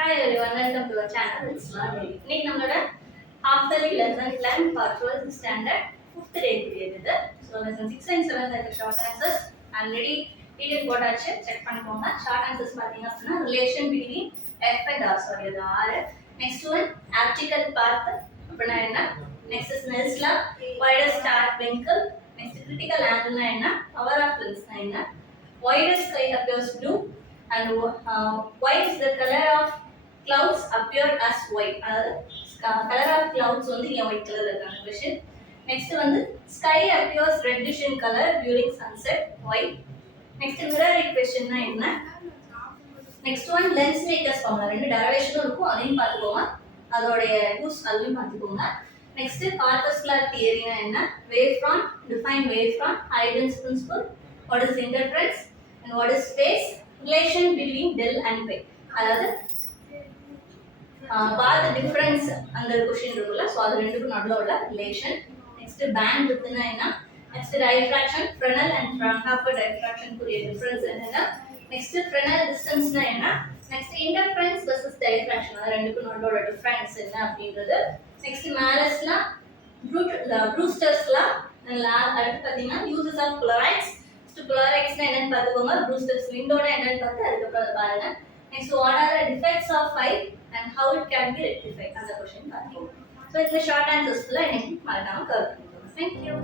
Hi everyone, welcome to our channel. It's Aari. இன்னைக்கு நம்மளோட half yearly lesson plan for 12th standard 5th day period இது. So lesson 6 and 7 இருக்க short answers already PDF போட்டாச்சு check பண்ணிக்கோங்க. Short answers பாத்தீங்க அப்படின்னா relation between F and R sorry அது R. Next one optical path அப்படின்னா என்ன? Next is Snell's law, widest star twinkle. Next critical angle னா என்ன? Power of lens னா என்ன? Why does sky appears blue? And why is the color of clouds appear as white? Color of clouds வந்து ஏன் white color இருக்கான question. Next வந்து sky appears reddish in color during sunset. Why? Next mirror equation னா என்ன? Next one lens makers formula. ரெண்டு derivation இருக்கும் அதையும் பார்த்துக்கோங்க. அதோட யூஸ் அதையும் பார்த்துக்கோங்க. Next Parker's law theory னா என்ன? Wavefront, define wavefront, Huygens principle, what is interference and what is phase, relation between del and pi. அதாவது பாத் டிஃபரன்ஸ் அந்த क्वेश्चन இருக்குல்ல சோ அது ரெண்டுக்கும் நடுவுல உள்ள ரிலேஷன். நெக்ஸ்ட் பேண்ட் வித்னா என்ன? Next diffraction Fresnel and Fraunhofer diffraction குரிய டிஃபரன்ஸ் என்னன்னா நெக்ஸ்ட் ஃப்ரெனல் டிஸ்டன்ஸ்னா என்ன? நெக்ஸ்ட் இன்டர்ஃபரன்ஸ் வெர்சஸ் டைஃப்ராக்ஷன் அது ரெண்டுக்கும் நடுவுல உள்ள டிஃபரன்ஸ் என்ன அப்படின்றது. நெக்ஸ்ட் மேலஸ்னா ப்ரூஸ்டர்ஸ்லா அடுத்து பாத்தீங்கன்னா யூசஸ் ஆஃப் போலரைட்ஸ். போலரைட்ஸ்னா என்னன்னு பாத்துக்கோங்க. ப்ரூஸ்டர்ஸ் விண்டோனா என்னன்னு பார்த்து அதுக்கப்புறம் அதை பாருங்க. Next, what are the defects of file and how it can be rectified? அந்த question பாத்தீங்க. So இந்த short answers ஃபுல்லா எனக்கு மறக்காம கவர் பண்ணிக்கோங்க. Thank you.